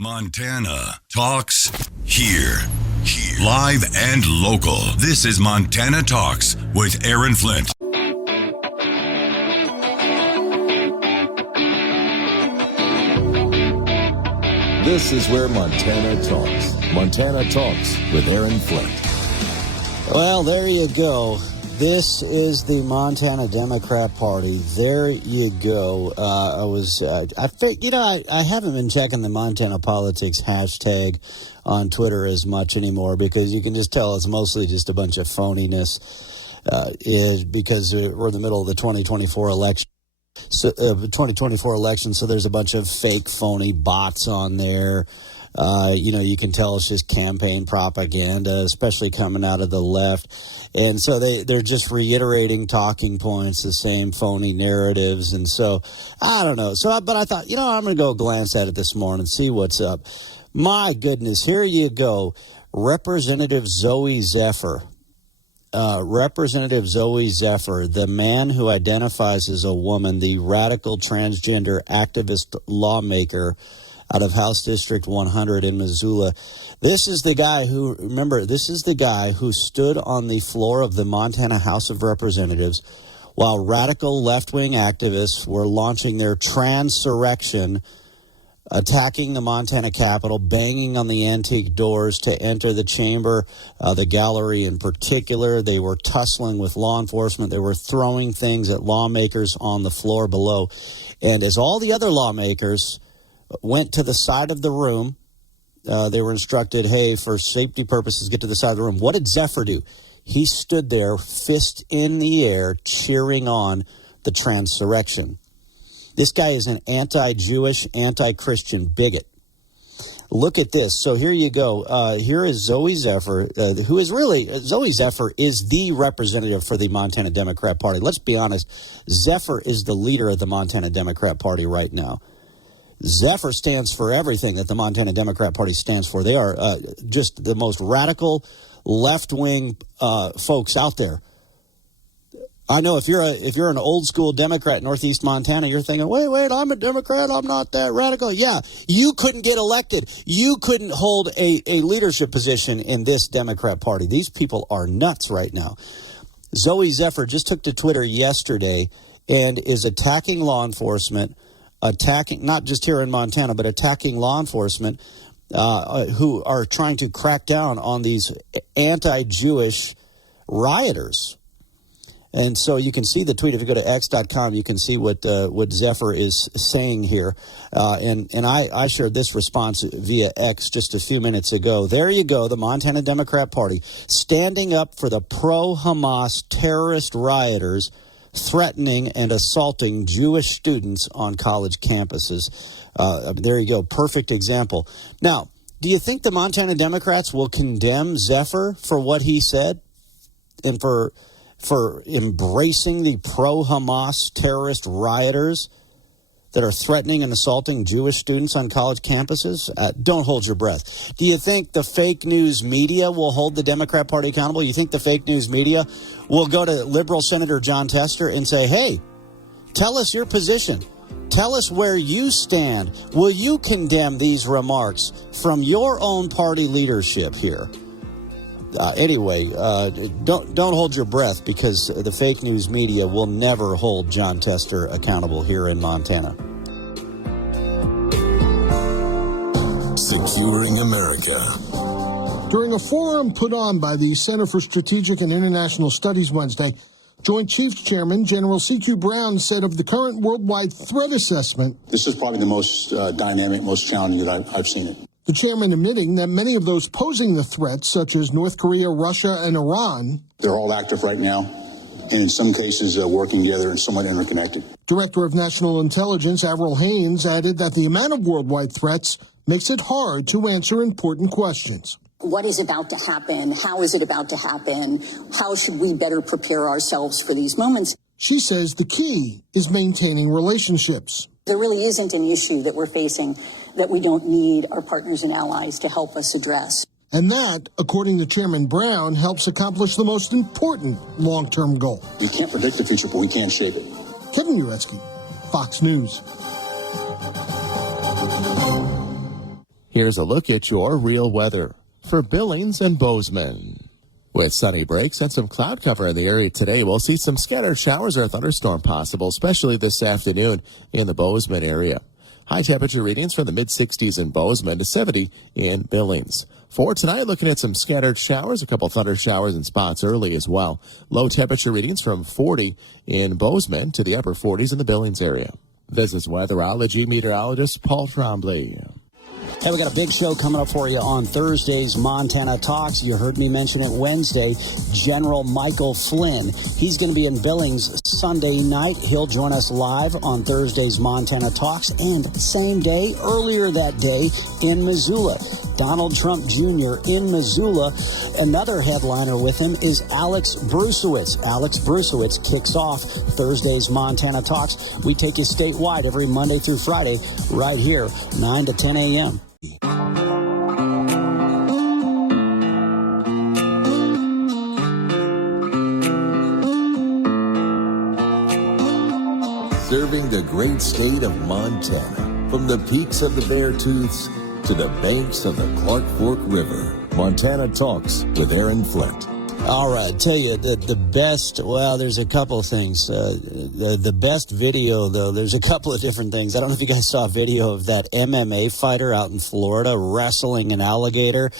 Montana Talks here. Live and local. This is Montana Talks with Aaron Flint. This is where Montana talks. Montana Talks with Aaron Flint. Well, there you go. This is the Montana Democrat Party. There you go. I haven't been checking the Montana Politics hashtag on Twitter as much anymore because you can just tell it's mostly just a bunch of phoniness. Because we're in the middle of the 2024 election. So there's a bunch of fake, phony bots on there. You can tell it's just campaign propaganda, especially coming out of the left. And so they're just reiterating talking points, the same phony narratives. And so, I don't know. But I thought, I'm going to go glance at it this morning and see what's up. My goodness, here you go. Representative Zoe Zephyr. Representative Zoe Zephyr, the man who identifies as a woman, the radical transgender activist lawmaker out of House District 100 in Missoula. This is the guy who stood on the floor of the Montana House of Representatives while radical left-wing activists were launching their transurrection, attacking the Montana Capitol, banging on the antique doors to enter the chamber, the gallery in particular. They were tussling with law enforcement. They were throwing things at lawmakers on the floor below. And as all the other lawmakers went to the side of the room, they were instructed, hey, for safety purposes, get to the side of the room. What did Zephyr do? He stood there, fist in the air, cheering on the transurrection. This guy is an anti-Jewish, anti-Christian bigot. Look at this. So here you go. Here is Zoe Zephyr, Zoe Zephyr is the representative for the Montana Democrat Party. Let's be honest. Zephyr is the leader of the Montana Democrat Party right now. Zephyr stands for everything that the Montana Democrat Party stands for. They are just the most radical left-wing folks out there. I know if you're an old school Democrat in Northeast Montana, you're thinking, wait, I'm a Democrat, I'm not that radical. Yeah, you couldn't get elected. You couldn't hold a leadership position in this Democrat Party. These people are nuts right now. Zoe Zephyr just took to Twitter yesterday and is attacking law enforcement, attacking not just here in Montana, but attacking law enforcement who are trying to crack down on these anti-Jewish rioters. And so you can see the tweet. If you go to x.com, you can see what Zephyr is saying here. And I shared this response via X just a few minutes ago. There you go, the Montana Democrat Party standing up for the pro-Hamas terrorist rioters threatening and assaulting Jewish students on college campuses. There you go, perfect example. Now, do you think the Montana Democrats will condemn Zephyr for what he said and for embracing the pro-Hamas terrorist rioters that are threatening and assaulting Jewish students on college campuses? Don't hold your breath. Do you think the fake news media will hold the Democrat Party accountable? You think the fake news media will go to liberal Senator Jon Tester and say, hey, tell us your position. Tell us where you stand. Will you condemn these remarks from your own party leadership here? Anyway, don't hold your breath because the fake news media will never hold Jon Tester accountable here in Montana. Securing America. During a forum put on by the Center for Strategic and International Studies Wednesday, Joint Chiefs Chairman General C.Q. Brown said of the current worldwide threat assessment, this is probably the most dynamic, most challenging that I've seen it. The chairman admitting that many of those posing the threats, such as North Korea, Russia, and Iran, they're all active right now, and in some cases working together and somewhat interconnected. Director of National Intelligence Avril Haines added that the amount of worldwide threats makes it hard to answer important questions. What is about to happen? How is it about to happen? How should we better prepare ourselves for these moments? She says the key is maintaining relationships. There really isn't an issue that we're facing that we don't need our partners and allies to help us address. And that, according to Chairman Brown, helps accomplish the most important long-term goal. We can't predict the future, but we can shape it. Kevin Uretsky, Fox News. Here's a look at your real weather for Billings and Bozeman. With sunny breaks and some cloud cover in the area today, we'll see some scattered showers or thunderstorm possible, especially this afternoon in the Bozeman area. High temperature readings from the mid-60s in Bozeman to 70 in Billings. For tonight, looking at some scattered showers, a couple thunder showers in spots early as well. Low temperature readings from 40 in Bozeman to the upper 40s in the Billings area. This is weatherology meteorologist Paul Trombley. Hey, we got a big show coming up for you on Thursday's Montana Talks. You heard me mention it Wednesday. General Michael Flynn. He's going to be in Billings Sunday night. He'll join us live on Thursday's Montana Talks. And same day, earlier that day, in Missoula. Donald Trump Jr. in Missoula. Another headliner with him is Alex Brusewitz. Alex Brusewitz kicks off Thursday's Montana Talks. We take you statewide every Monday through Friday right here, 9 to 10 a.m. Serving the great state of Montana, from the peaks of the Beartooths to the banks of the Clark Fork River. Montana Talks with Aaron Flint. All right, tell you the best, well, there's a couple of things. The best video, though, there's a couple of different things. I don't know if you guys saw a video of that MMA fighter out in Florida wrestling an alligator.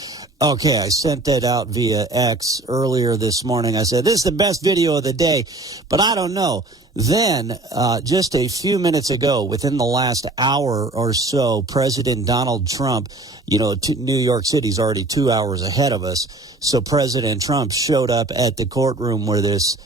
Okay, I sent that out via X earlier this morning. I said, this is the best video of the day, but I don't know. Then, just a few minutes ago, within the last hour or so, President Donald Trump, New York City's already 2 hours ahead of us. So President Trump showed up at the courtroom where this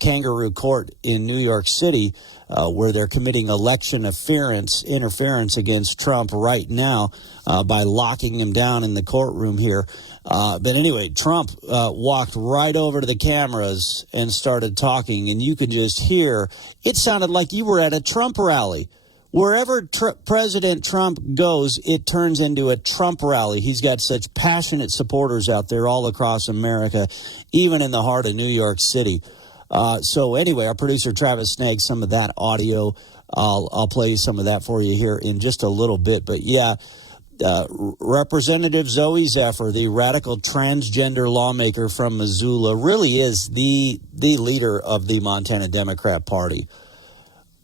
kangaroo court in New York City, where they're committing election interference against Trump right now by locking him down in the courtroom here. But anyway, Trump walked right over to the cameras and started talking, and you could just hear, it sounded like you were at a Trump rally. Wherever President Trump goes, it turns into a Trump rally. He's got such passionate supporters out there all across America, even in the heart of New York City. So anyway, our producer Travis snagged some of that audio. I'll play some of that for you here in just a little bit. But yeah, Representative Zoe Zephyr, the radical transgender lawmaker from Missoula, really is the leader of the Montana Democrat Party.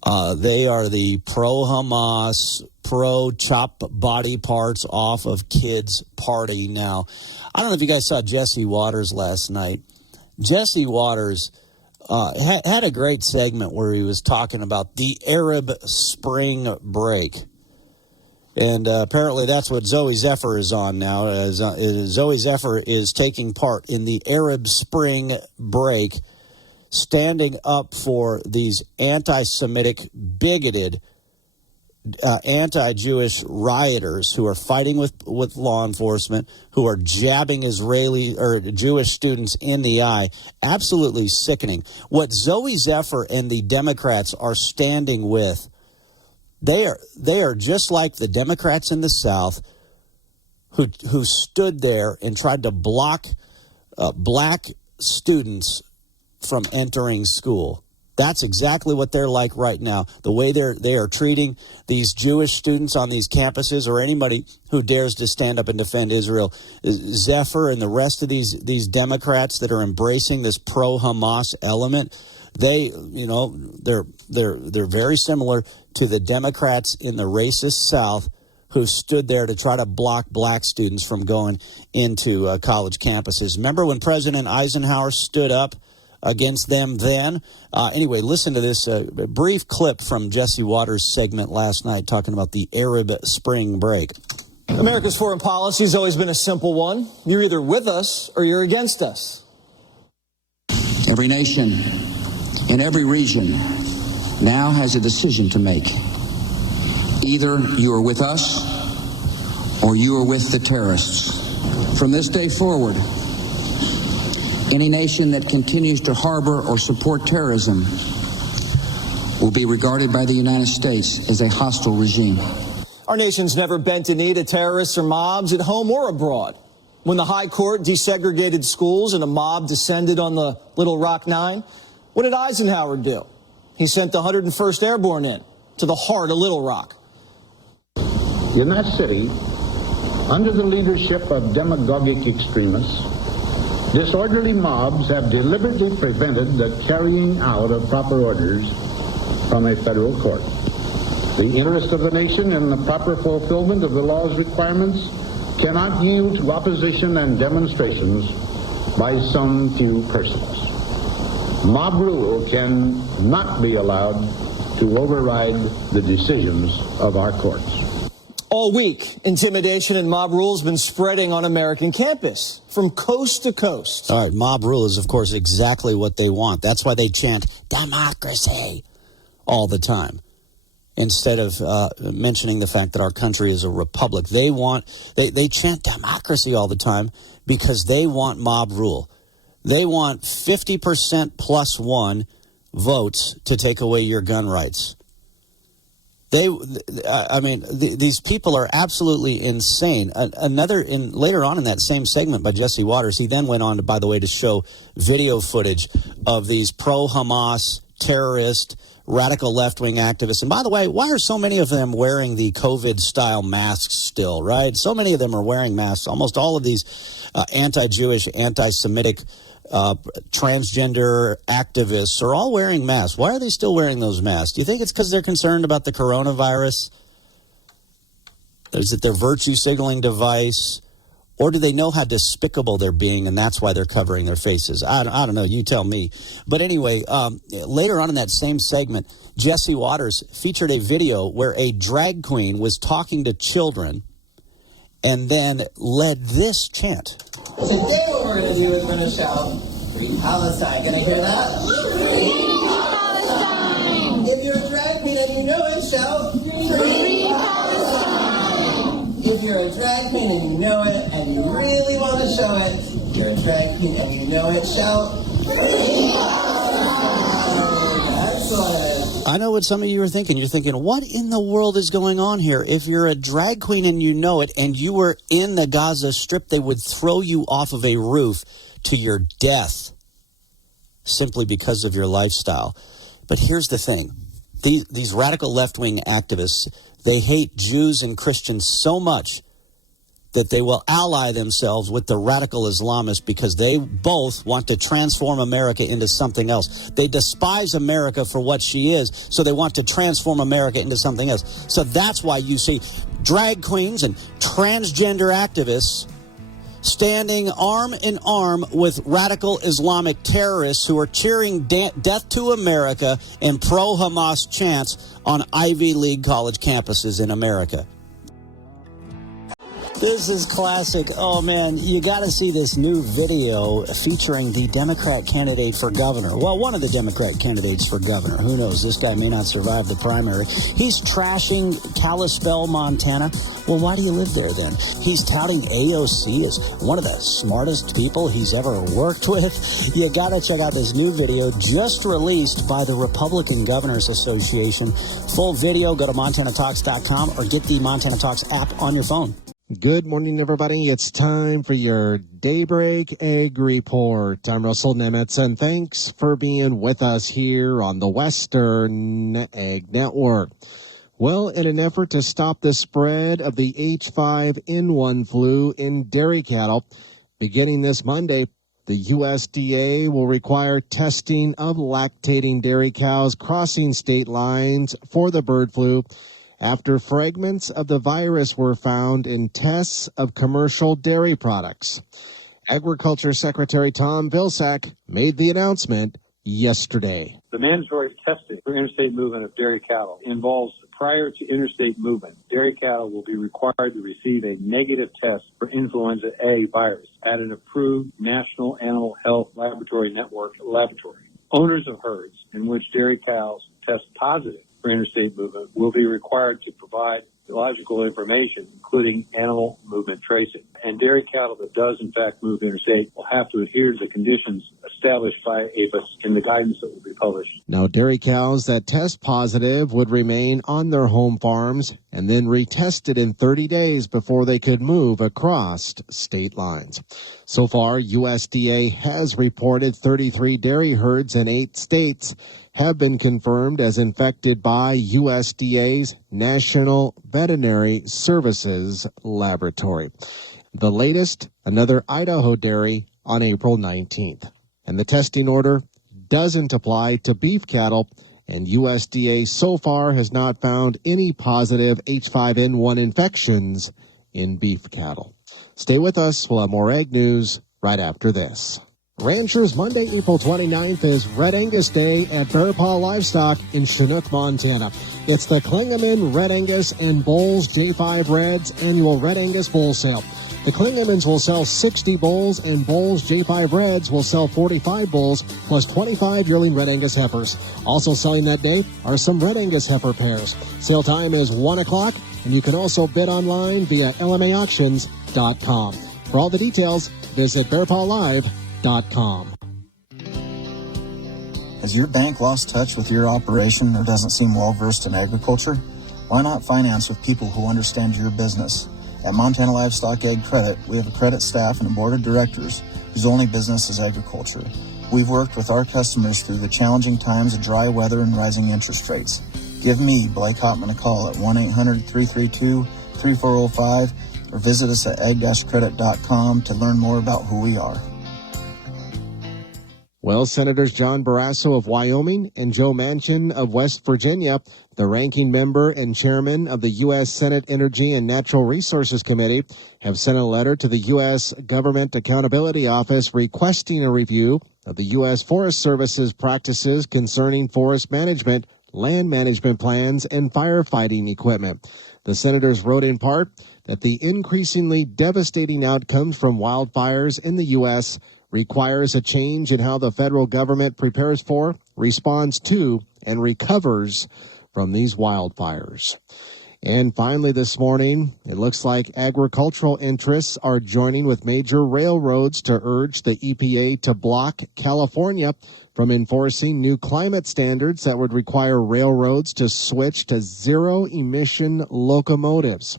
They are the pro-Hamas, pro-chop body parts off of kids party. Now, I don't know if you guys saw Jesse Waters last night. Jesse Waters had a great segment where he was talking about the Arab Spring break. And apparently that's what Zoe Zephyr is on now. Zoe Zephyr is taking part in the Arab Spring break, standing up for these anti-Semitic, bigoted, anti-Jewish rioters who are fighting with law enforcement, who are jabbing Israeli or Jewish students in the eye. Absolutely sickening. What Zoe Zephyr and the Democrats are standing with, they are just like the Democrats in the South who stood there and tried to block black students from entering school. That's exactly what they're like right now. The way they are treating these Jewish students on these campuses, or anybody who dares to stand up and defend Israel. Zephyr and the rest of these Democrats that are embracing this pro-Hamas element, they're very similar to the Democrats in the racist South who stood there to try to block black students from going into college campuses. Remember when President Eisenhower stood up against them then? Anyway, listen to this brief clip from Jesse Waters' segment last night talking about the Arab Spring break. America's foreign policy has always been a simple one. You're either with us or you're against us. Every nation in every region now has a decision to make. Either you are with us or you are with the terrorists. From this day forward, any nation that continues to harbor or support terrorism will be regarded by the United States as a hostile regime. Our nation's never bent a knee to terrorists or mobs at home or abroad. When the High Court desegregated schools and a mob descended on the Little Rock Nine, what did Eisenhower do? He sent the 101st Airborne in to the heart of Little Rock. In that city, Under the leadership of demagogic extremists, disorderly mobs have deliberately prevented the carrying out of proper orders from a federal court. The interest of the nation in the proper fulfillment of the law's requirements cannot yield to opposition and demonstrations by some few persons. Mob rule can not be allowed to override the decisions of our courts. All week, intimidation and mob rule has been spreading on American campus from coast to coast. All right, mob rule is, of course, exactly what they want. That's why they chant democracy all the time, instead of mentioning the fact that our country is a republic. They chant democracy all the time because they want mob rule. They want 50% plus one votes to take away your gun rights. These people are absolutely insane. Later on in that same segment by Jesse Waters, he then went on, by the way, to show video footage of these pro-Hamas terrorist radical left-wing activists. And by the way, why are so many of them wearing the COVID-style masks still, right? So many of them are wearing masks. Almost all of these anti-Jewish, anti-Semitic, transgender activists are all wearing masks. Why are they still wearing those masks? Do you think it's because they're concerned about the coronavirus? Is it their virtue signaling device? Or do they know how despicable they're being, and that's why they're covering their faces? I don't know. You tell me. But anyway, later on in that same segment, Jesse Waters featured a video where a drag queen was talking to children and then led this chant. Today what we're going to do is we're going to shout, Free Palestine. Can I hear that? Free Palestine! If you're a drag queen and you know it, shout, Free Palestine! If you're a drag queen and you know it and you really want to show it, you're a drag queen and you know it, shout, Free Palestine! Excellent! I know what some of you are thinking. You're thinking, what in the world is going on here? If you're a drag queen and you know it, and you were in the Gaza Strip, they would throw you off of a roof to your death simply because of your lifestyle. But here's the thing. These radical left-wing activists, they hate Jews and Christians so much that they will ally themselves with the radical Islamists because they both want to transform America into something else. They despise America for what she is, so they want to transform America into something else. So that's why you see drag queens and transgender activists standing arm in arm with radical Islamic terrorists who are cheering death to America and pro-Hamas chants on Ivy League college campuses in America. This is classic. Oh, man, you got to see this new video featuring the Democrat candidate for governor. Well, one of the Democrat candidates for governor. Who knows? This guy may not survive the primary. He's trashing Kalispell, Montana. Well, why do you live there then? He's touting AOC as one of the smartest people he's ever worked with. You got to check out this new video just released by the Republican Governors Association. Full video, go to MontanaTalks.com or get the Montana Talks app on your phone. Good morning, everybody. It's time for your Daybreak Egg Report. I'm Russell Nemitz, and thanks for being with us here on the Western Egg Network. Well, in an effort to stop the spread of the H5N1 flu in dairy cattle, beginning this Monday, the USDA will require testing of lactating dairy cows crossing state lines for the bird flu after fragments of the virus were found in tests of commercial dairy products. Agriculture Secretary Tom Vilsack made the announcement yesterday. The mandatory testing for interstate movement of dairy cattle involves prior to interstate movement, dairy cattle will be required to receive a negative test for influenza A virus at an approved National Animal Health Laboratory Network laboratory. Owners of herds in which dairy cows test positive for interstate movement will be required to provide biological information, including animal movement tracing. And dairy cattle that does, in fact, move interstate will have to adhere to the conditions established by APHIS in the guidance that will be published. Now, dairy cows that test positive would remain on their home farms and then retested in 30 days before they could move across state lines. So far, USDA has reported 33 dairy herds in 8 states have been confirmed as infected by USDA's National Veterinary Services Laboratory. The latest, another Idaho dairy on April 19th. And the testing order doesn't apply to beef cattle, and USDA so far has not found any positive H5N1 infections in beef cattle. Stay with us. We'll have more egg news right after this. Ranchers, Monday, April 29th is Red Angus Day at Bear Paw Livestock in Chinook, Montana. It's the Klingeman Red Angus and Bulls J5 Reds annual Red Angus Bull Sale. The Klingemans will sell 60 bulls, and Bulls J5 Reds will sell 45 bulls, plus 25 yearling Red Angus heifers. Also selling that day are some Red Angus heifer pairs. Sale time is 1 o'clock, and you can also bid online via lmaauctions.com. For all the details, visit bearpawlive.com. Has your bank lost touch with your operation or doesn't seem well-versed in agriculture? Why not finance with people who understand your business? At Montana Livestock Ag Credit, we have a credit staff and a board of directors whose only business is agriculture. We've worked with our customers through the challenging times of dry weather and rising interest rates. Give me, Blake Hopman, a call at 1-800-332-3405 or visit us at ag-credit.com to learn more about who we are. Well, Senators John Barrasso of Wyoming and Joe Manchin of West Virginia, the ranking member and chairman of the U.S. Senate Energy and Natural Resources Committee, have sent a letter to the U.S. Government Accountability Office requesting a review of the U.S. Forest Service's practices concerning forest management, land management plans, and firefighting equipment. The senators wrote in part that the increasingly devastating outcomes from wildfires in the U.S. requires a change in how the federal government prepares for, responds to, and recovers from these wildfires. And finally this morning, it looks like agricultural interests are joining with major railroads to urge the EPA to block California from enforcing new climate standards that would require railroads to switch to zero-emission locomotives.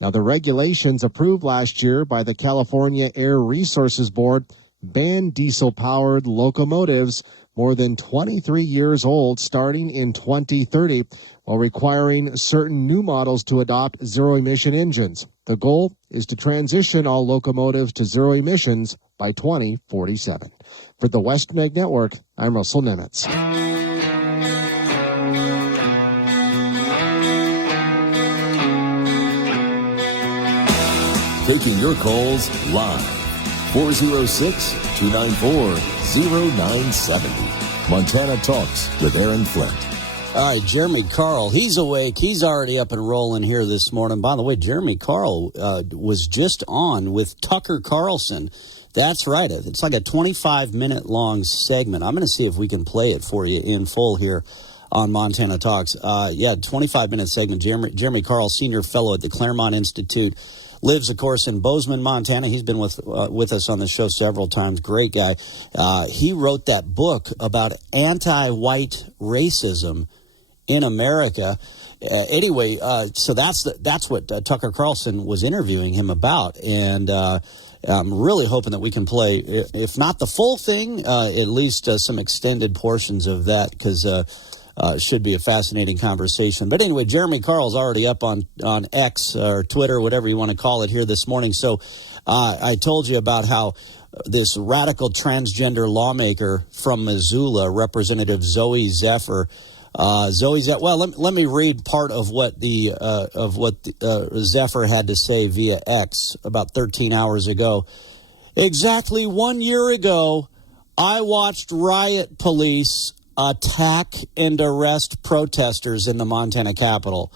Now, the regulations approved last year by the California Air Resources Board ban diesel-powered locomotives more than 23 years old starting in 2030, while requiring certain new models to adopt zero-emission engines. The goal is to transition all locomotives to zero emissions by 2047. For the Western Egg Network, I'm Russell Nemitz. Taking your calls live. 406-294-0970. Montana Talks with Aaron Flint. All right, Jeremy Carl, he's awake. He's already up and rolling here this morning. By the way, Jeremy Carl was just on with Tucker Carlson. That's right. It's like a 25-minute long segment. I'm going to see if we can play it for you in full here on Montana Talks. 25-minute segment. Jeremy Carl, senior fellow at the Claremont Institute. Lives, of course, in Bozeman, Montana. He's been with us on the show several times. Great guy. He wrote that book about anti-white racism in America. So that's what Tucker Carlson was interviewing him about. And I'm really hoping that we can play, if not the full thing, at least some extended portions of that, because should be a fascinating conversation. But anyway, Jeremy Carl's already up on X or Twitter, whatever you want to call it, here this morning. So I told you about how this radical transgender lawmaker from Missoula, Representative Zoe Zephyr, let me read part of what Zephyr had to say via X about 13 hours ago. Exactly 1 year ago, I watched riot police attack and arrest protesters in the Montana Capitol.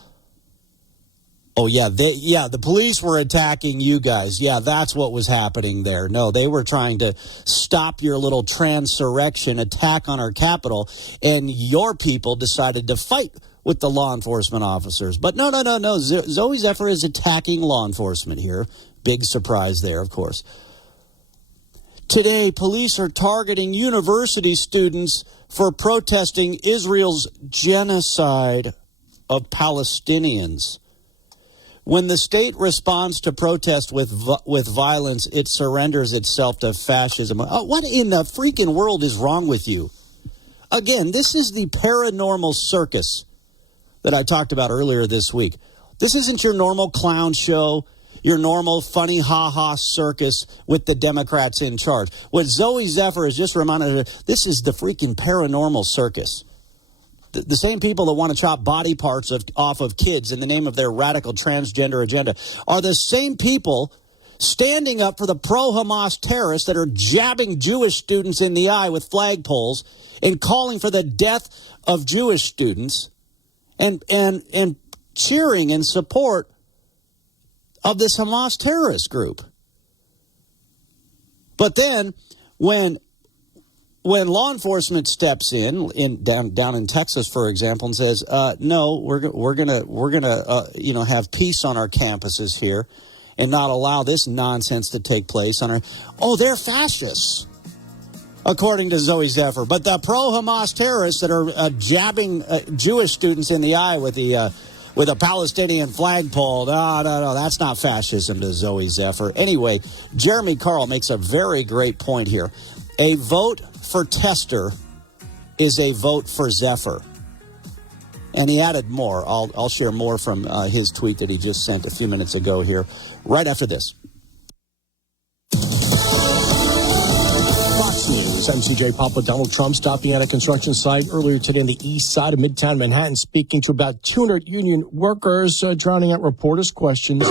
Oh, the police were attacking you guys. Yeah, that's what was happening there. No, they were trying to stop your little transurrection attack on our Capitol, and your people decided to fight with the law enforcement officers. But no. Zoe Zephyr is attacking law enforcement here. Big surprise there, of course. Today, police are targeting university students for protesting Israel's genocide of Palestinians. When the state responds to protest with violence, it surrenders itself to fascism. What in the freaking world is wrong with you? Again, this is the paranormal circus that I talked about earlier this week. This isn't your normal clown show, your normal funny ha-ha circus with the Democrats in charge. What Zoe Zephyr has just reminded her, this is the freaking paranormal circus. The same people that want to chop body parts off of kids in the name of their radical transgender agenda are the same people standing up for the pro-Hamas terrorists that are jabbing Jewish students in the eye with flagpoles and calling for the death of Jewish students and cheering in support of this Hamas terrorist group. But then when law enforcement steps in down in Texas, for example, and says, "No, we're gonna have peace on our campuses here, and not allow this nonsense to take place on our," they're fascists, according to Zoe Zephyr. But the pro-Hamas terrorists that are jabbing Jewish students in the eye with a Palestinian flagpole, no, that's not fascism to Zoe Zephyr. Anyway, Jeremy Carl makes a very great point here. A vote for Tester is a vote for Zephyr. And he added more. I'll share more from his tweet that he just sent a few minutes ago here, right after this. Fox News, I'm CJ Papa. Donald Trump stopping at a construction site earlier today on the east side of Midtown Manhattan, speaking to about 200 union workers, drowning out reporters' questions.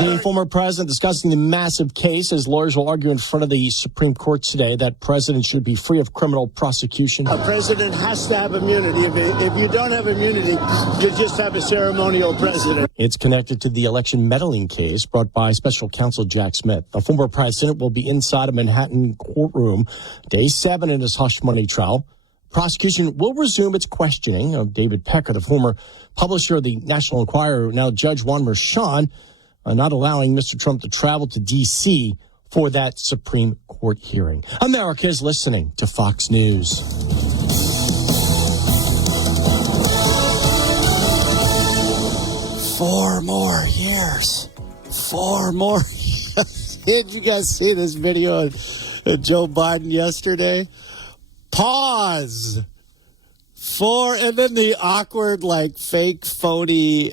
The former president discussing the massive case as lawyers will argue in front of the Supreme Court today that president should be free of criminal prosecution. A president has to have immunity. If you don't have immunity, you just have a ceremonial president. It's connected to the election meddling case brought by special counsel Jack Smith. The former president will be inside a Manhattan courtroom day 7 in his hush money trial. Prosecution will resume its questioning of David Pecker, the former publisher of the National Enquirer. Now Judge Juan Merchan not allowing Mr. Trump to travel to D.C. for that Supreme Court hearing. America is listening to Fox News. 4 more years. 4 more years. Did you guys see this video of Joe Biden yesterday? Pause. And then the awkward, fake, phony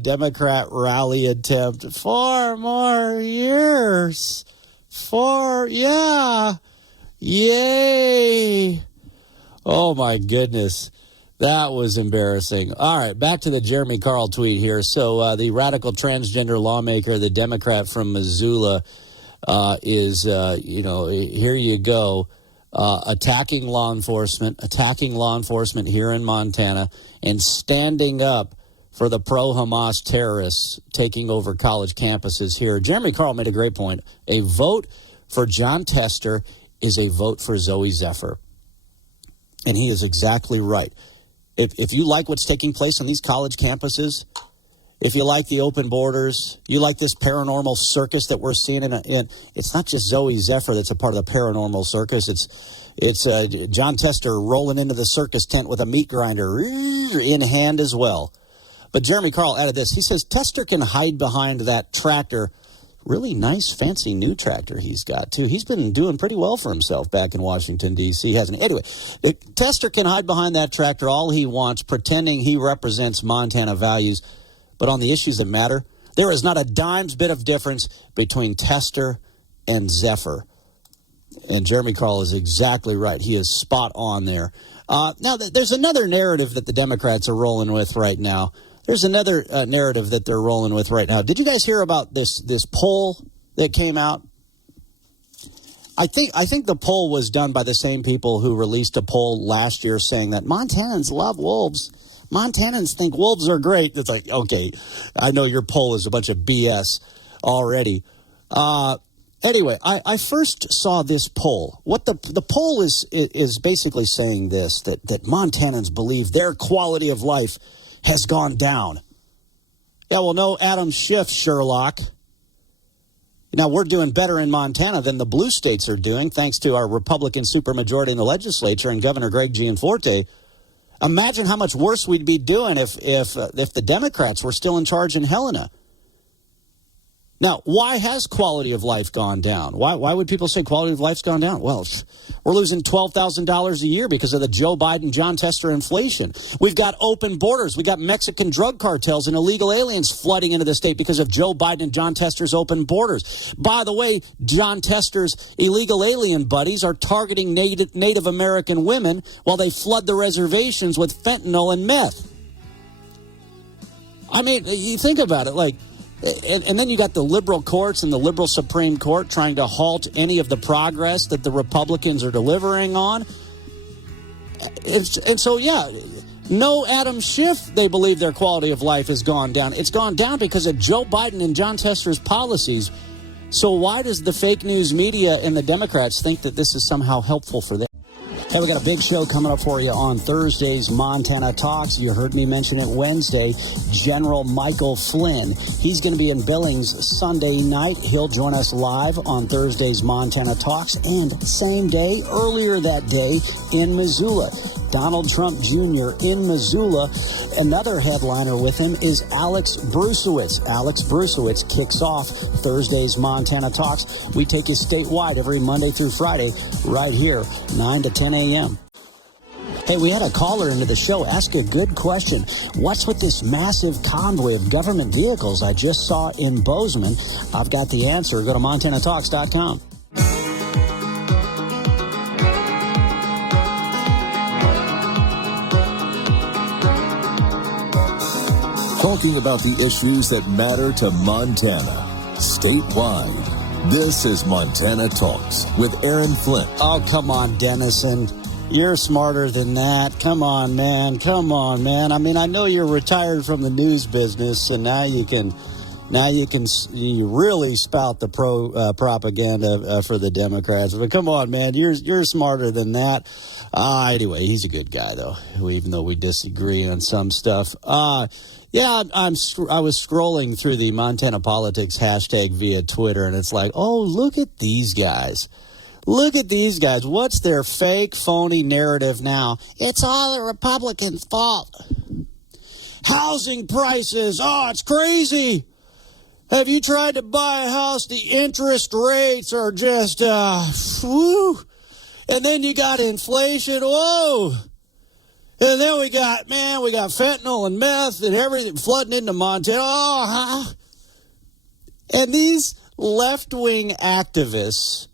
Democrat rally attempt. 4 more years. 4, yeah. Yay. Oh, my goodness. That was embarrassing. All right, back to the Jeremy Carl tweet here. So the radical transgender lawmaker, the Democrat from Missoula, is, here you go. Attacking law enforcement here in Montana, and standing up for the pro-Hamas terrorists taking over college campuses here. Jeremy Carl made a great point. A vote for John Tester is a vote for Zoe Zephyr. And he is exactly right. If you like what's taking place on these college campuses, if you like the open borders, you like this paranormal circus that we're seeing in it's not just Zoe Zephyr that's a part of the paranormal circus. It's John Tester rolling into the circus tent with a meat grinder in hand as well. But Jeremy Carl added this. He says Tester can hide behind that tractor. Really nice, fancy new tractor he's got, too. He's been doing pretty well for himself back in Washington, D.C., hasn't he? Anyway, Tester can hide behind that tractor all he wants, pretending he represents Montana values. But on the issues that matter, there is not a dime's bit of difference between Tester and Zephyr. And Jeremy Carl is exactly right. He is spot on there. Now, there's another narrative that the Democrats are rolling with right now. There's another narrative that they're rolling with right now. Did you guys hear about this poll that came out? I think the poll was done by the same people who released a poll last year saying that Montanans love wolves. Montanans think wolves are great. It's like, okay, I know your poll is a bunch of BS already. Anyway, I first saw this poll. What the poll is basically saying this, that Montanans believe their quality of life has gone down. Yeah, well, no Adam Schiff, Sherlock. Now, we're doing better in Montana than the blue states are doing, thanks to our Republican supermajority in the legislature and Governor Greg Gianforte. Imagine how much worse we'd be doing if the Democrats were still in charge in Helena. Now, why has quality of life gone down? Why would people say quality of life's gone down? Well, we're losing $12,000 a year because of the Joe Biden, John Tester inflation. We've got open borders. We've got Mexican drug cartels and illegal aliens flooding into the state because of Joe Biden and John Tester's open borders. By the way, John Tester's illegal alien buddies are targeting Native American women while they flood the reservations with fentanyl and meth. I mean, you think about it, like, and then you got the liberal courts and the liberal Supreme Court trying to halt any of the progress that the Republicans are delivering on. And so, yeah, no Adam Schiff, they believe their quality of life has gone down. It's gone down because of Joe Biden and John Tester's policies. So why does the fake news media and the Democrats think that this is somehow helpful for them? Hey, we got a big show coming up for you on Thursday's Montana Talks. You heard me mention it Wednesday. General Michael Flynn. He's going to be in Billings Sunday night. He'll join us live on Thursday's Montana Talks. And same day, earlier that day, in Missoula. Donald Trump Jr. in Missoula. Another headliner with him is Alex Brusewitz. Alex Brusewitz kicks off Thursday's Montana Talks. We take you statewide every Monday through Friday right here, 9 to 10 a.m. Hey, we had a caller into the show ask a good question. What's with this massive convoy of government vehicles I just saw in Bozeman? I've got the answer. Go to MontanaTalks.com. Talking about the issues that matter to Montana, statewide. This is Montana Talks with Aaron Flint. Oh, come on, Dennison. You're smarter than that. Come on, man. Come on, man. I mean, I know you're retired from the news business, and now you really spout the propaganda for the Democrats. But come on, man. You're smarter than that. Anyway, he's a good guy, though, even though we disagree on some stuff. Yeah, I was scrolling through the Montana Politics hashtag via Twitter, and it's like, oh, look at these guys. Look at these guys. What's their fake, phony narrative now? It's all the Republicans' fault. Housing prices. Oh, it's crazy. Have you tried to buy a house? The interest rates are just, whoo. And then you got inflation. Whoa. And then we got fentanyl and meth and everything flooding into Montana. Oh, and these left-wing activists,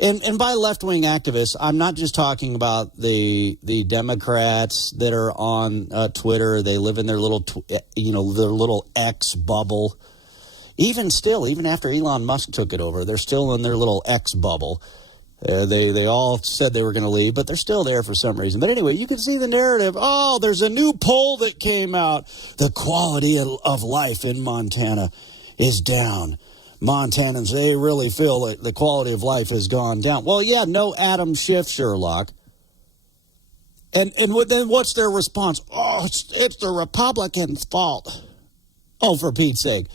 and by left-wing activists, I'm not just talking about the Democrats that are on Twitter. They live in their little, their little X bubble. Even after Elon Musk took it over, they're still in their little X bubble. They all said they were going to leave, but they're still there for some reason. But anyway, you can see the narrative. Oh, there's a new poll that came out. The quality of life in Montana is down. Montanans, they really feel that the quality of life has gone down. Well, yeah, no Adam Schiff, Sherlock. And then what's their response? Oh, it's the Republicans' fault. Oh, for Pete's sake.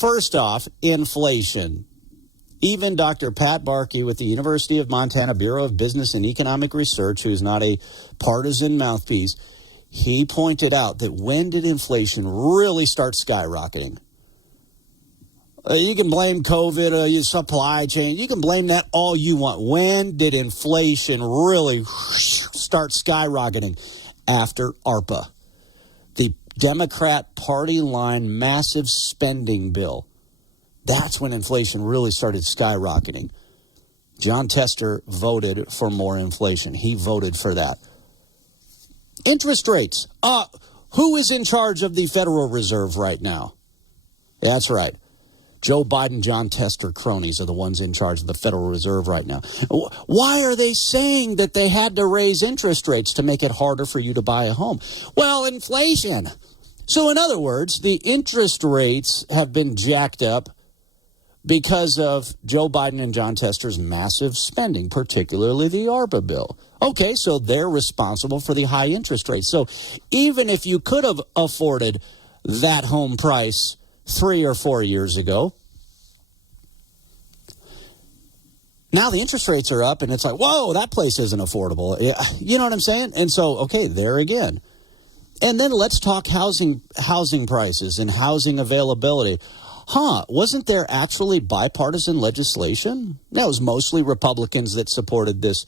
First off, inflation. Even Dr. Pat Barkey with the University of Montana Bureau of Business and Economic Research, who's not a partisan mouthpiece, he pointed out that when did inflation really start skyrocketing? You can blame COVID, your supply chain. You can blame that all you want. When did inflation really start skyrocketing? After ARPA, the Democrat party line massive spending bill. That's when inflation really started skyrocketing. John Tester voted for more inflation. He voted for that. Interest rates. Who is in charge of the Federal Reserve right now? That's right. Joe Biden, John Tester cronies are the ones in charge of the Federal Reserve right now. Why are they saying that they had to raise interest rates to make it harder for you to buy a home? Well, inflation. So in other words, the interest rates have been jacked up because of Joe Biden and John Tester's massive spending, particularly the ARPA bill. Okay, so they're responsible for the high interest rates. So even if you could have afforded that home price 3 or 4 years ago, now the interest rates are up and it's like, whoa, that place isn't affordable. You know what I'm saying? And so, okay, there again. And then let's talk housing prices and housing availability. wasn't there actually bipartisan legislation? That was mostly Republicans that supported this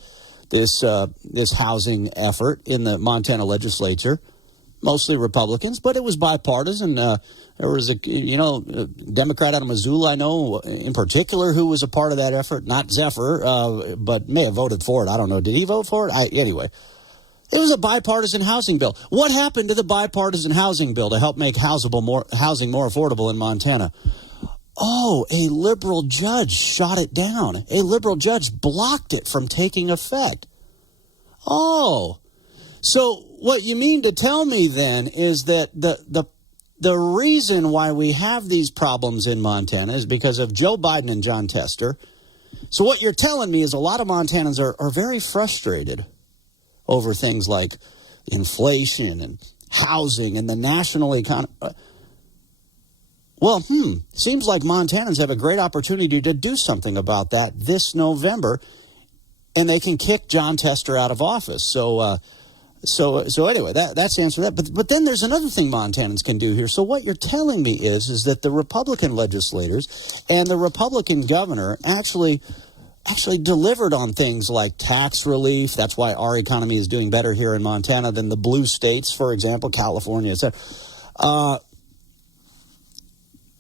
housing effort in the Montana legislature. Mostly Republicans, but it was bipartisan. There was a Democrat out of Missoula, I know in particular, who was a part of that effort. Not Zephyr, but may have voted for it. I don't know. Did he vote for it? Anyway, it was a bipartisan housing bill. What happened to the bipartisan housing bill to help make housing more affordable in Montana? Oh, a liberal judge shot it down. A liberal judge blocked it from taking effect. Oh, so what you mean to tell me then is that the reason why we have these problems in Montana is because of Joe Biden and John Tester. So what you're telling me is a lot of Montanans are very frustrated over things like inflation and housing and the national economy. Well, seems like Montanans have a great opportunity to do something about that this November, and they can kick John Tester out of office. So anyway, that's the answer to that. But then there's another thing Montanans can do here. So what you're telling me is that the Republican legislators and the Republican governor actually delivered on things like tax relief. That's why our economy is doing better here in Montana than the blue states, for example, California, etc.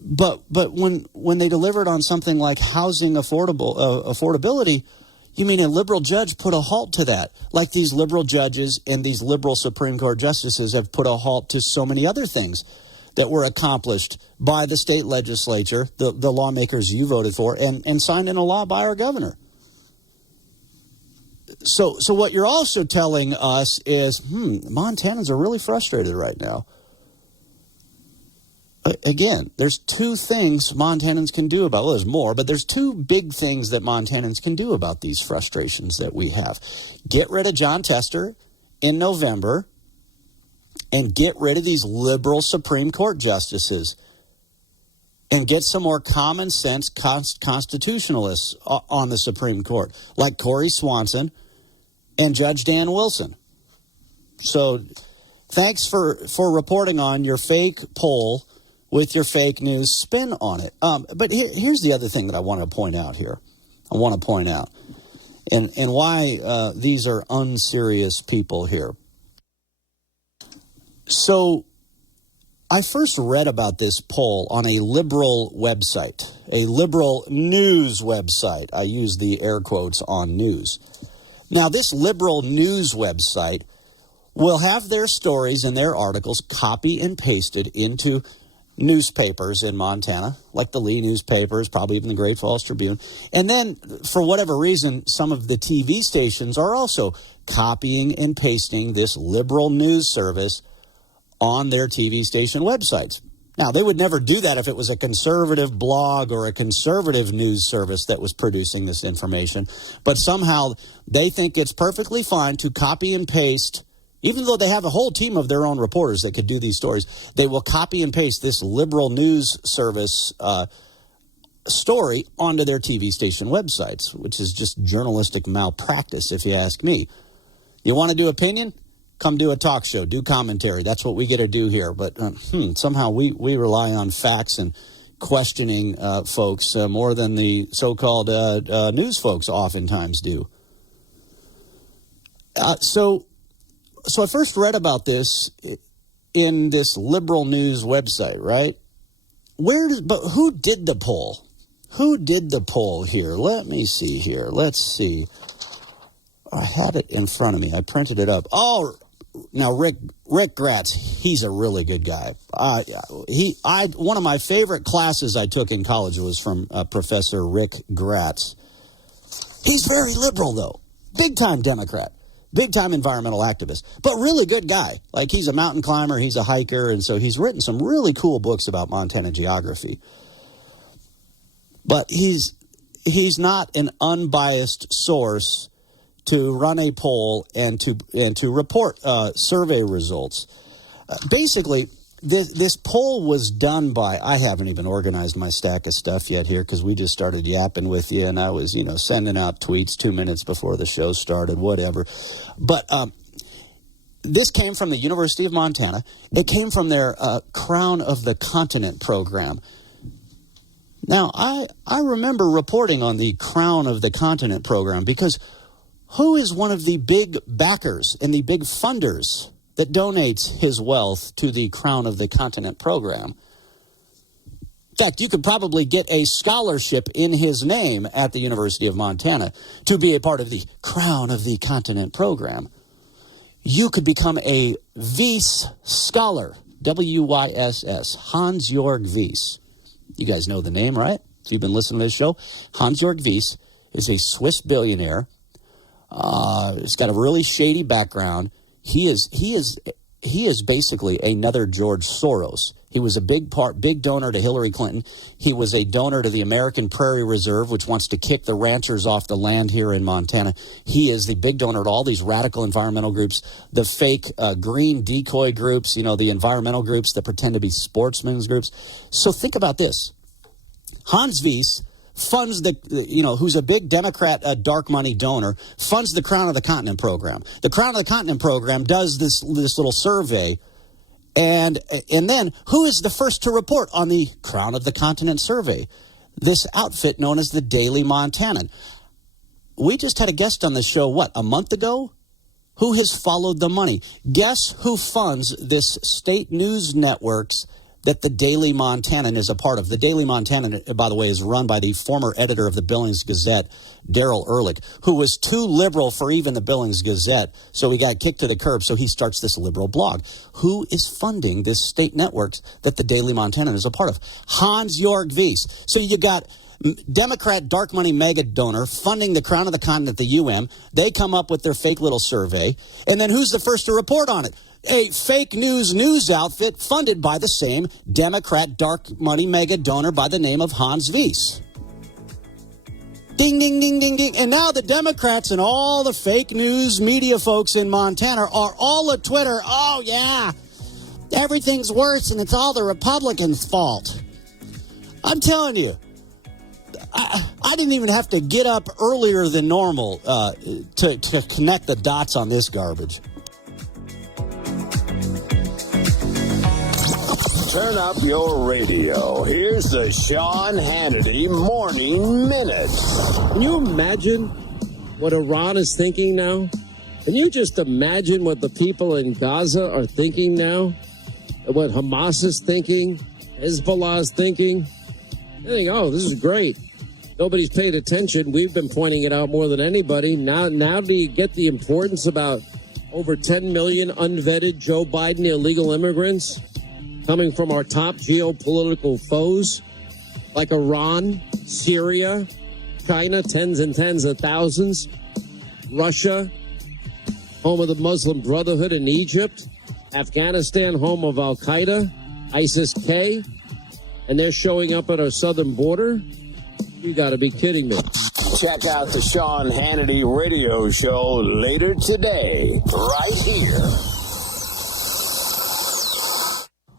But when they delivered on something like housing affordability, you mean a liberal judge put a halt to that, like these liberal judges and these liberal Supreme Court justices have put a halt to so many other things that were accomplished by the state legislature, the lawmakers you voted for, and signed into law by our governor. So what you're also telling us is, Montanans are really frustrated right now. Again, there's two things Montanans can do about, well, there's more, but there's two big things that Montanans can do about these frustrations that we have. Get rid of John Tester in November and get rid of these liberal Supreme Court justices and get some more common sense constitutionalists on the Supreme Court, like Corey Swanson and Judge Dan Wilson. So thanks for reporting on your fake poll with your fake news spin on it. But here's the other thing that I want to point out here. And why these are unserious people here. So I first read about this poll on a liberal website, a liberal news website. I use the air quotes on news. Now, this liberal news website will have their stories and their articles copy and pasted into newspapers in Montana, like the Lee newspapers, probably even the Great Falls Tribune. And then, for whatever reason, some of the TV stations are also copying and pasting this liberal news service on their TV station websites. Now, they would never do that if it was a conservative blog or a conservative news service that was producing this information. But somehow they think it's perfectly fine to copy and paste. Even though they have a whole team of their own reporters that could do these stories, they will copy and paste this liberal news service story onto their TV station websites, which is just journalistic malpractice, if you ask me. You want to do opinion? Come do a talk show, do commentary. That's what we get to do here. But somehow we rely on facts and questioning folks more than the so-called news folks oftentimes do. So I first read about this in this liberal news website, right? But who did the poll? Who did the poll here? Let me see here. Let's see. I had it in front of me. I printed it up. Oh, now Rick Gratz, he's a really good guy. One of my favorite classes I took in college was from Professor Rick Gratz. He's very liberal, though. Big-time Democrat. Big-time environmental activist, but really good guy. Like, he's a mountain climber, he's a hiker, and so he's written some really cool books about Montana geography. But he's not an unbiased source to run a poll and to report survey results. Basically, this poll was done by, I haven't even organized my stack of stuff yet here because we just started yapping with you, and I was, sending out tweets 2 minutes before the show started, whatever. But this came from the University of Montana. It came from their Crown of the Continent program. Now, I remember reporting on the Crown of the Continent program because who is one of the big backers and the big funders that donates his wealth to the Crown of the Continent program? In fact, you could probably get a scholarship in his name at the University of Montana to be a part of the Crown of the Continent program. You could become a Wyss scholar, W-Y-S-S, Hans-Jörg Wyss. You guys know the name, right? If you've been listening to this show, Hans-Jörg Wyss is a Swiss billionaire. He's got a really shady background. He is basically another George Soros. He was a big donor to Hillary Clinton. He was a donor to the American Prairie Reserve, which wants to kick the ranchers off the land here in Montana. He is the big donor to all these radical environmental groups, the fake green decoy groups, the environmental groups that pretend to be sportsmen's groups. So think about this. Hans Wyss funds who's a big Democrat dark money donor, funds the Crown of the Continent program. The Crown of the Continent program does this little survey. And then who is the first to report on the Crown of the Continent survey? This outfit known as the Daily Montanan. We just had a guest on the show, a month ago? Who has followed the money? Guess who funds this state news networks that the Daily Montanan is a part of? The Daily Montanan, by the way, is run by the former editor of the Billings Gazette, Daryl Ehrlich, who was too liberal for even the Billings Gazette, so he got kicked to the curb, so he starts this liberal blog. Who is funding this state networks that the Daily Montanan is a part of? Hans-Jörg Wyss. So you got Democrat dark money mega donor funding the Crown of the Continent, the UM. They come up with their fake little survey, and then who's the first to report on it? A fake news outfit funded by the same Democrat dark money mega donor by the name of Hans Wyss. Ding, ding, ding, ding, ding. And now the Democrats and all the fake news media folks in Montana are all at Twitter. Oh, yeah, everything's worse and it's all the Republicans' fault. I'm telling you, I didn't even have to get up earlier than normal to connect the dots on this garbage. Turn up your radio. Here's the Sean Hannity Morning Minute. Can you imagine what Iran is thinking now? Can you just imagine what the people in Gaza are thinking now? What Hamas is thinking? Hezbollah is thinking? They think, oh, this is great. Nobody's paid attention. We've been pointing it out more than anybody. Now do you get the importance about over 10 million unvetted Joe Biden illegal immigrants coming from our top geopolitical foes like Iran, Syria, China, tens and tens of thousands, Russia, home of the Muslim Brotherhood in Egypt, Afghanistan, home of Al-Qaeda, ISIS-K, and they're showing up at our southern border? You got to be kidding me. Check out the Sean Hannity radio show later today, right here.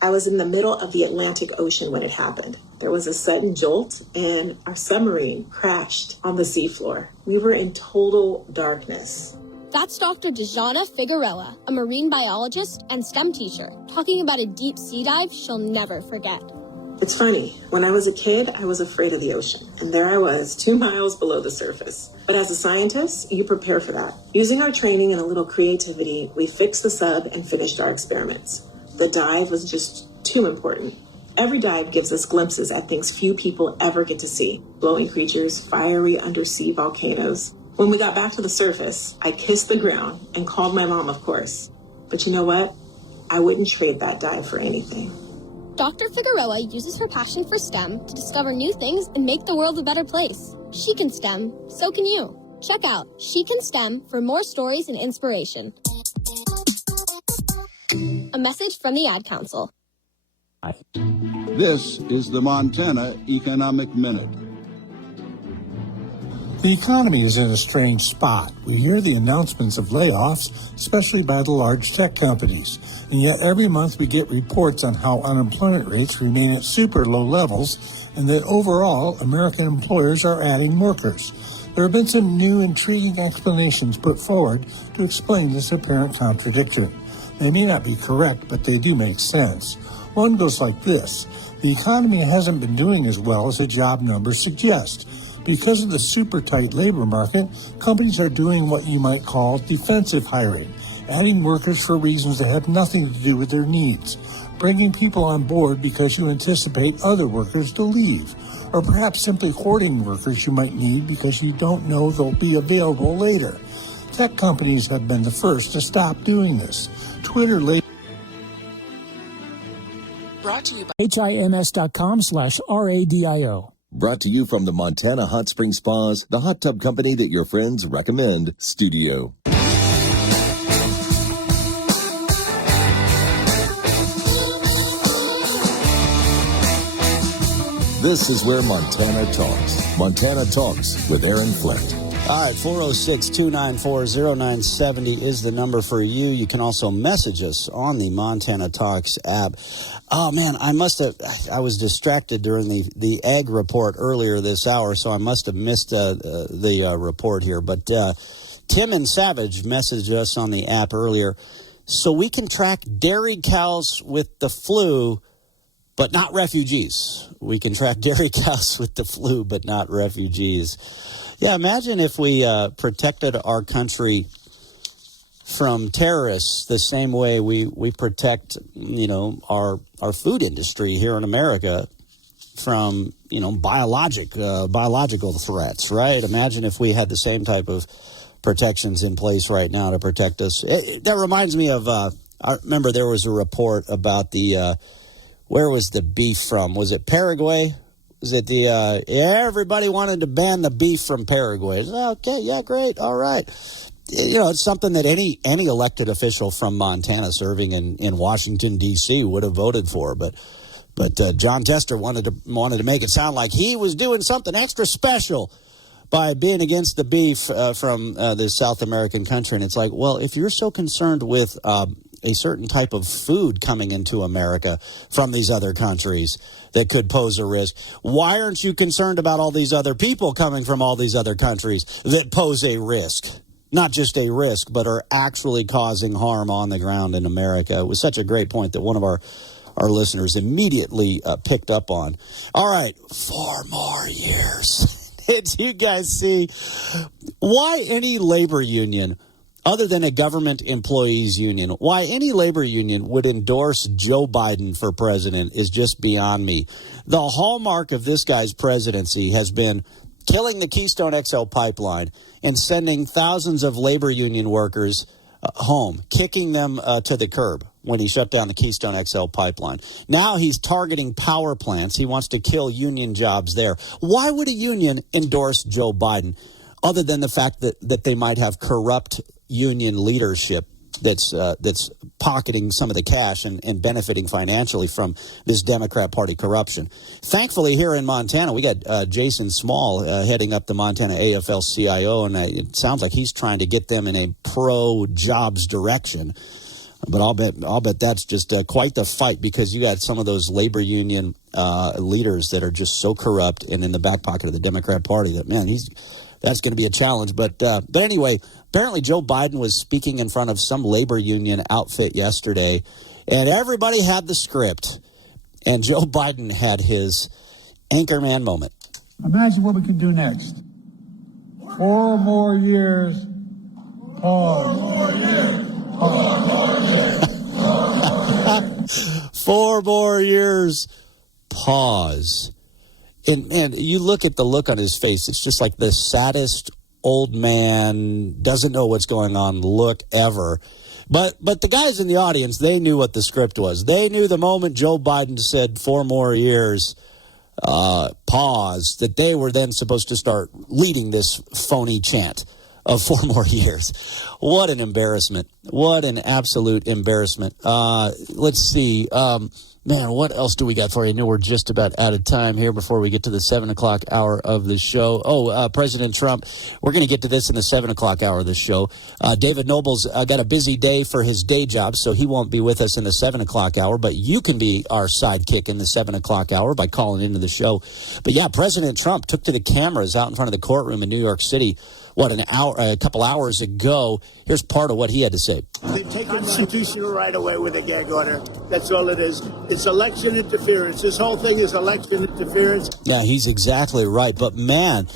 I was in the middle of the Atlantic Ocean when it happened. There was a sudden jolt and our submarine crashed on the seafloor. We were in total darkness. That's Dr. Dejana Figueroa, a marine biologist and STEM teacher, talking about a deep sea dive she'll never forget. It's funny, when I was a kid, I was afraid of the ocean, and there I was, 2 miles below the surface. But as a scientist, you prepare for that. Using our training and a little creativity, we fixed the sub and finished our experiments. The dive was just too important. Every dive gives us glimpses at things few people ever get to see. Glowing creatures, fiery undersea volcanoes. When we got back to the surface, I kissed the ground and called my mom, of course. But you know what? I wouldn't trade that dive for anything. Dr. Figueroa uses her passion for STEM to discover new things and make the world a better place. She can STEM, so can you. Check out She Can STEM for more stories and inspiration. A message from the Ad Council. This is the Montana Economic Minute. The economy is in a strange spot. We hear the announcements of layoffs, especially by the large tech companies. And yet every month we get reports on how unemployment rates remain at super low levels and that overall American employers are adding workers. There have been some new intriguing explanations put forward to explain this apparent contradiction. They may not be correct, but they do make sense. One goes like this. The economy hasn't been doing as well as the job numbers suggest. Because of the super tight labor market, companies are doing what you might call defensive hiring, adding workers for reasons that have nothing to do with their needs, bringing people on board because you anticipate other workers to leave, or perhaps simply hoarding workers you might need because you don't know they'll be available later. Tech companies have been the first to stop doing this. Twitter labor. Brought to you by HIMS.com/RADIO. Brought to you from the Montana Hot Spring Spas, the hot tub company that your friends recommend, studio. This is where Montana talks. Montana Talks with Aaron Flint. All right, 406-294-0970 is the number for you. You can also message us on the Montana Talks app. Oh, man, I was distracted during the ag report earlier this hour, so I must have missed the report here. But Tim and Savage messaged us on the app earlier. So we can track dairy cows with the flu, but not refugees. We can track dairy cows with the flu, but not refugees. Yeah, imagine if we protected our country from terrorists the same way we protect, our food industry here in America from, biological threats, right? Imagine if we had the same type of protections in place right now to protect us. That reminds me of, I remember there was a report about where was the beef from? Was it Paraguay? Is it everybody wanted to ban the beef from Paraguay? Okay, yeah, great, all right. It's something that any elected official from Montana serving in Washington, D.C. would have voted for. But John Tester wanted to make it sound like he was doing something extra special by being against the beef from this South American country. And it's like, well, if you're so concerned with a certain type of food coming into America from these other countries that could pose a risk, why aren't you concerned about all these other people coming from all these other countries that pose a risk? Not just a risk, but are actually causing harm on the ground in America. It was such a great point that one of our listeners immediately picked up on. All right, 4 more years. Did you guys see why any labor union, other than a government employees union, why any labor union would endorse Joe Biden for president is just beyond me. The hallmark of this guy's presidency has been killing the Keystone XL pipeline and sending thousands of labor union workers home, kicking them to the curb when he shut down the Keystone XL pipeline. Now he's targeting power plants. He wants to kill union jobs there. Why would a union endorse Joe Biden other than the fact that they might have corrupt union leadership that's pocketing some of the cash and benefiting financially from this Democrat Party corruption? Thankfully, here in Montana, we got Jason Small heading up the Montana AFL-CIO, and it sounds like he's trying to get them in a pro-jobs direction. But I'll bet that's just quite the fight, because you got some of those labor union leaders that are just so corrupt and in the back pocket of the Democrat Party that, man, that's going to be a challenge. But anyway, apparently Joe Biden was speaking in front of some labor union outfit yesterday, and everybody had the script, and Joe Biden had his anchorman moment. Imagine what we can do next. 4 more years. Pause. 4 more years. Pause. 4 more years. Pause. And you look at the look on his face, it's just like the saddest old man, doesn't know what's going on look ever. But the guys in the audience, they knew what the script was. They knew the moment Joe Biden said 4 more years, pause, that they were then supposed to start leading this phony chant of 4 more years. What an embarrassment. What an absolute embarrassment. Let's see. Man, what else do we got for you? I know we're just about out of time here before we get to the 7 o'clock hour of the show. President Trump, we're going to get to this in the 7 o'clock hour of the show. David Noble's got a busy day for his day job, so he won't be with us in the 7 o'clock hour, but you can be our sidekick in the 7 o'clock hour by calling into the show. But yeah, President Trump took to the cameras out in front of the courtroom in New York City, a couple hours ago. Here's part of what he had to say. sake. They take a constitutional right away with a gag order. That's all it is. It's election interference. This whole thing is election interference. Yeah, he's exactly right. But man,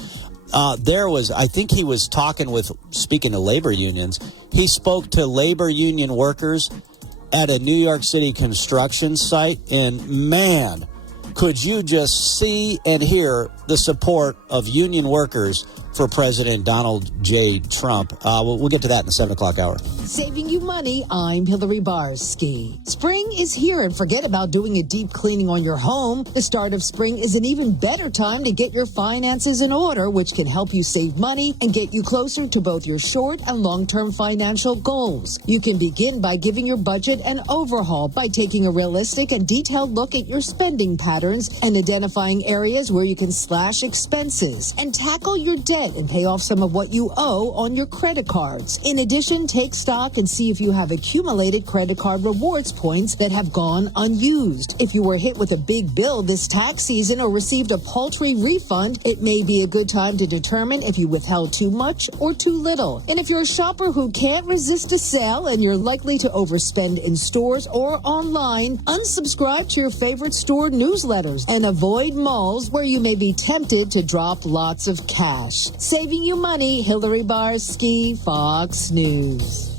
I think he was speaking to labor unions, he spoke to labor union workers at a New York City construction site, and man, could you just see and hear the support of union workers for President Donald J. Trump. We'll get to that in the 7 o'clock hour. Saving you money, I'm Hillary Barsky. Spring is here, and forget about doing a deep cleaning on your home. The start of spring is an even better time to get your finances in order, which can help you save money and get you closer to both your short and long-term financial goals. You can begin by giving your budget an overhaul by taking a realistic and detailed look at your spending patterns and identifying areas where you can slash expenses and tackle your debt and pay off some of what you owe on your credit cards. In addition, take stock and see if you have accumulated credit card rewards points that have gone unused. If you were hit with a big bill this tax season or received a paltry refund, it may be a good time to determine if you withheld too much or too little. And if you're a shopper who can't resist a sale and you're likely to overspend in stores or online, unsubscribe to your favorite store newsletters and avoid malls where you may be tempted to drop lots of cash. Saving you money, Hillary Barsky, Fox News.